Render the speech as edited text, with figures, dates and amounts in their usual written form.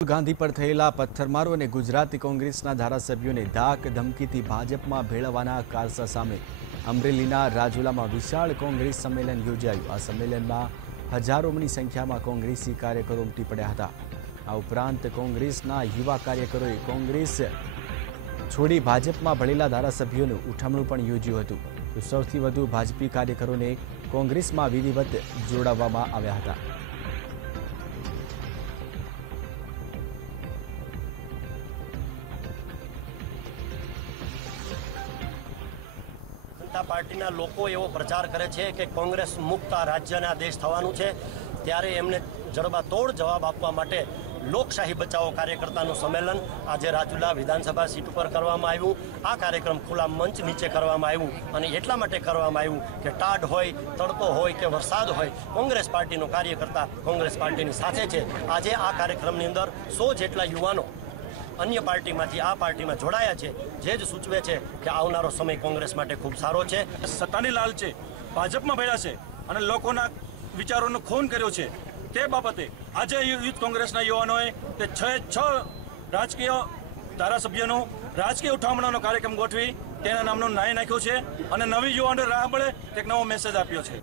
ગાંધી પર થયેલા પથ્થરમારો અને ગુજરાતી કોંગ્રેસના ધારાસભ્યોને ધાક ધમકીથી ભાજપમાં ભેળવવાના કારસા સામે અમરેલીના રાજુલામાં વિશાળ કોંગ્રેસ સંમેલન યોજાયું। આ સંમેલનમાં હજારોની સંખ્યામાં કોંગ્રેસી કાર્યકરો ઉમટી પડ્યા હતા। આ ઉપરાંત કોંગ્રેસના યુવા કાર્યકરોએ કોંગ્રેસ છોડી ભાજપમાં ભળેલા ધારાસભ્યોનું ઉઠમણું પણ યોજ્યું હતું। તો સૌથી વધુ ભાજપી કાર્યકરોને કોંગ્રેસમાં વિધિવત જોડાવવામાં આવ્યા હતા। પાર્ટીના લોકો એવો પ્રચાર કરે છે કે કોંગ્રેસ મુક્ત રાજ્યના દેશ થવાનું છે, ત્યારે એમને જડબાતોડ જવાબ આપવા માટે લોકશાહી બચાવો કાર્યકર્તાનું સંમેલન આજે રાજુલા વિધાનસભા સીટ ઉપર કરવામાં આવ્યું। આ કાર્યક્રમ ખુલ્લા મંચ નીચે કરવામાં આવ્યું અને એટલા માટે કરવામાં આવ્યું કે ટાઢ હોય, તડકો હોય કે વરસાદ હોય, કોંગ્રેસ પાર્ટીનો કાર્યકર્તા કોંગ્રેસ પાર્ટીની સાથે છે। આજે આ કાર્યક્રમની અંદર 100 જેટલા યુવાનો अन्य पार्टी में आ पार्टी में जोड़ाया है, जे सूचवे છે કે આવનારો સમય કોંગ્રેસ માટે ખૂબ સારો છે। સત્તાની લાલચે ભાજપમાં ભળ્યા છે અને લોકોના વિચારોનો ખૂન કર્યો છે। તે બાબતે આજે યુથ કોંગ્રેસના યુવાનોએ તે 6 રાજકીય ધારાસભ્યોનો રાજકીય ઉઠામણાનો કાર્યક્રમ ગોઠવી તેના નામનો ન્યાય નાખ્યો છે અને નવી યુવાનો રાહ મળે એક નવો મેસેજ આપ્યો છે।